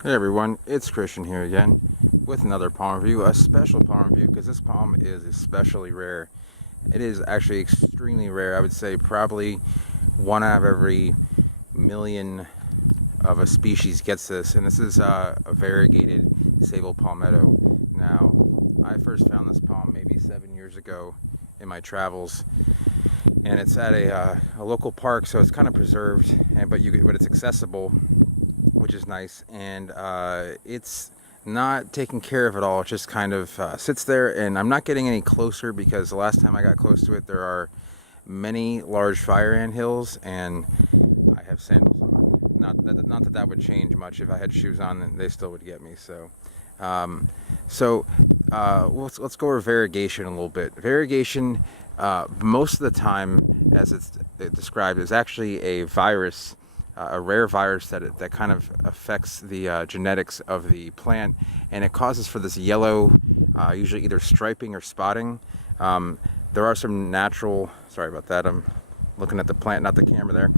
Hey everyone, it's Christian here again with another palm review, a special palm review because this palm is especially rare. It is actually extremely rare. I would say probably one out of every million of a species gets this, and this is a variegated Sabal Palmetto. Now, I first found this palm maybe 7 years ago in my travels, and it's at a local park, so it's kind of preserved, but it's accessible, which is nice, and it's not taken care of at all. It just kind of sits there, and I'm not getting any closer because the last time I got close to it, there are many large fire ant hills, and I have sandals on. Not that would change much. If I had shoes on, then they still would get me. Let's go over variegation a little bit. Variegation, most of the time, as it's described, is actually a virus, a rare virus that kind of affects the genetics of the plant, and it causes for this yellow, usually either striping or spotting. There are some natural, sorry about that, I'm looking at the plant, not the camera there,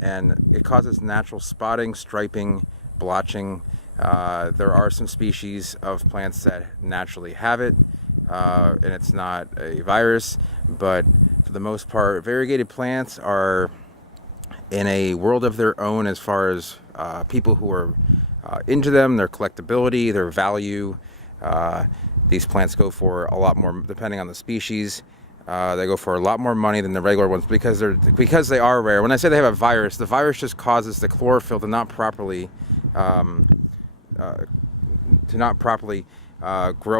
and it causes natural spotting, striping, blotching. There are some species of plants that naturally have it, and it's not a virus, but for the most part, variegated plants are in a world of their own as far as people who are into them, their collectability, their value. These plants go for a lot more, depending on the species. They go for a lot more money than the regular ones because they are rare. When I say they have a virus, the virus just causes the chlorophyll to not properly grow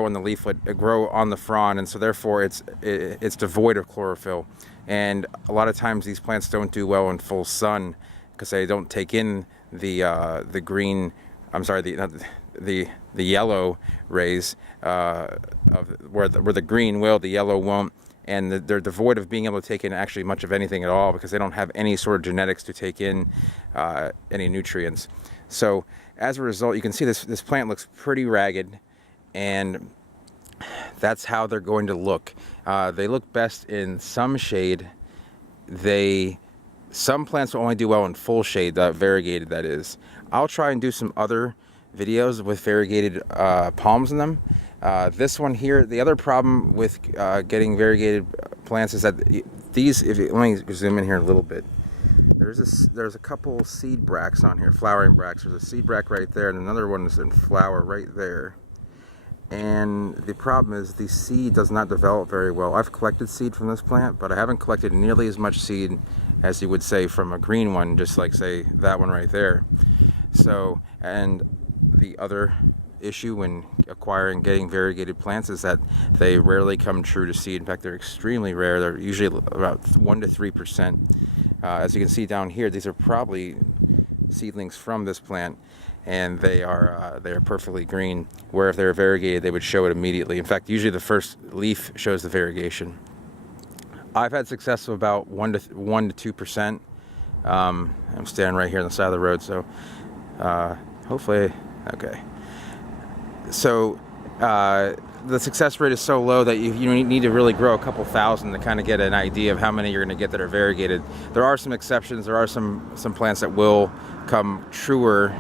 in the leaflet, grow on the frond, and so therefore it's devoid of chlorophyll. And a lot of times these plants don't do well in full sun because they don't take in the green. I'm sorry, the yellow rays of where the green will, the yellow won't. And they're devoid of being able to take in actually much of anything at all because they don't have any sort of genetics to take in any nutrients. So as a result, you can see this plant looks pretty ragged, and that's how they're going to look. They look best in some shade. Some plants will only do well in full shade, variegated that is. I'll try and do some other videos with variegated palms in them. This one here, the other problem with getting variegated plants is that these, let me zoom in here a little bit. There's a couple seed bracts on here, flowering bracts. There's a seed bract right there, and another one is in flower right there. And the problem is the seed does not develop very well. I've collected seed from this plant, but I haven't collected nearly as much seed as you would say from a green one, just like say that one right there. So, and the other issue when getting variegated plants is that they rarely come true to seed. In fact, they're extremely rare. They're usually about 1 to 3%. As you can see down here, these are probably seedlings from this plant, and they are perfectly green, where if they're variegated, they would show it immediately. In fact, usually the first leaf shows the variegation. I've had success of about 1 to 2%. I'm standing right here on the side of the road, so hopefully, okay. So the success rate is so low that you need to really grow a couple thousand to kind of get an idea of how many you're going to get that are variegated. There are some exceptions. There are some plants that will come truer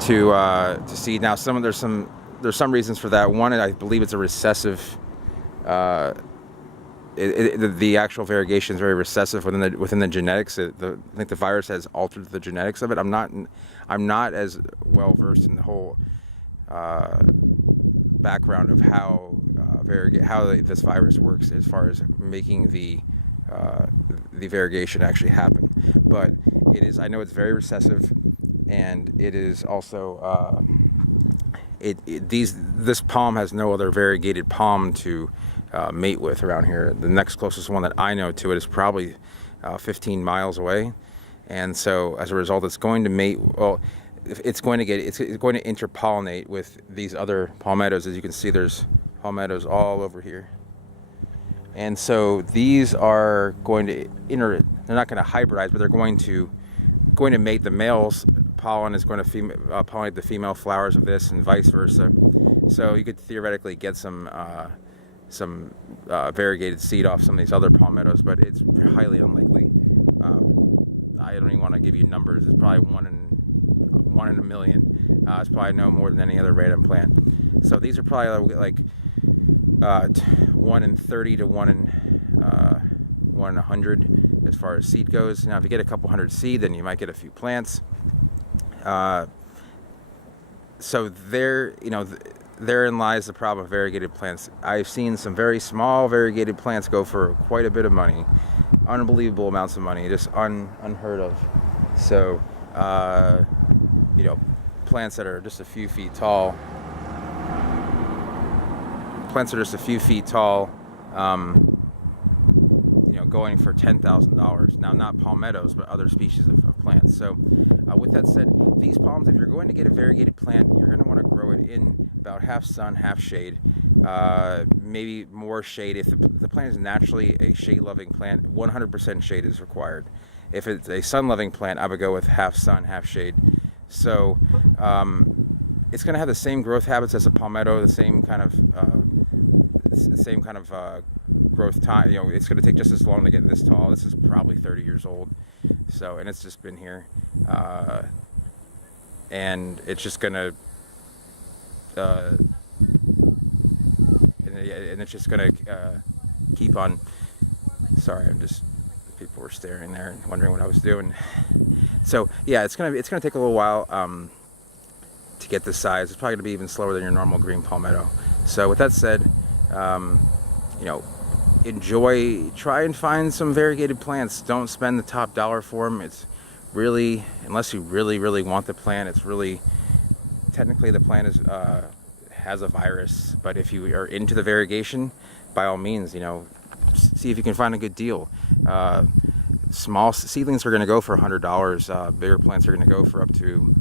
to seed. Now, there's some reasons for that. One, I believe it's a recessive. The actual variegation is very recessive within the genetics. I think the virus has altered the genetics of it. I'm not as well versed in the whole background of how this virus works as far as making the variegation actually happen. But I know it's very recessive, and it is also this palm has no other variegated palm to mate with around here. The next closest one that I know to it is probably 15 miles away, and so as a result, it's going to mate. Well, it's going to interpollinate with these other palmettos. As you can see, there's palmettos all over here, and so these are going to they're not going to hybridize, but they're going to mate. The male's pollen is going to pollinate the female flowers of this, and vice versa. So you could theoretically get some variegated seed off some of these other palmettos, but it's highly unlikely. I don't even want to give you numbers. It's probably one in a million. It's probably no more than any other random plant. So these are probably like 1 in 30 to 1 in 100 as far as seed goes. Now, if you get a couple hundred seed, then you might get a few plants. So therein lies the problem of variegated plants. I've seen some very small variegated plants go for quite a bit of money, unbelievable amounts of money, just unheard of. So, plants that are just a few feet tall. Going for $10,000. Now, not palmettos, but other species of plants. So, with that said, these palms, if you're going to get a variegated plant, you're going to want to grow it in about half sun, half shade, maybe more shade. If the plant is naturally a shade-loving plant, 100% shade is required. If it's a sun-loving plant, I would go with half sun, half shade. So, it's going to have the same growth habits as a palmetto, the same kind of growth time. It's going to take just as long to get this tall. This is probably 30 years old. So, and it's just been here, and it's just going to, and it's just going to keep on. Sorry, people were staring there and wondering what I was doing. So yeah, it's gonna take a little while to get this size. It's probably gonna be even slower than your normal green palmetto. So with that said, try and find some variegated plants. Don't spend the top dollar for them. It's really, unless you really, really want the plant, it's really, technically the plant has a virus. But if you are into the variegation, by all means, see if you can find a good deal. Small seedlings are going to go for $100. Bigger plants are going to go for up to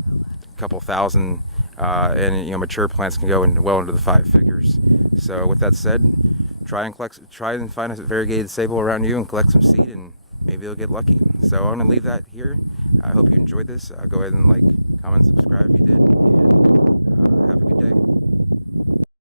a couple thousand, and mature plants can go well into the 5 figures. So with that said, try and find a variegated sabal around you and collect some seed, and maybe you'll get lucky. So I'm going to leave that here. I hope you enjoyed this. Go ahead and like, comment, subscribe if you did, and have a good day.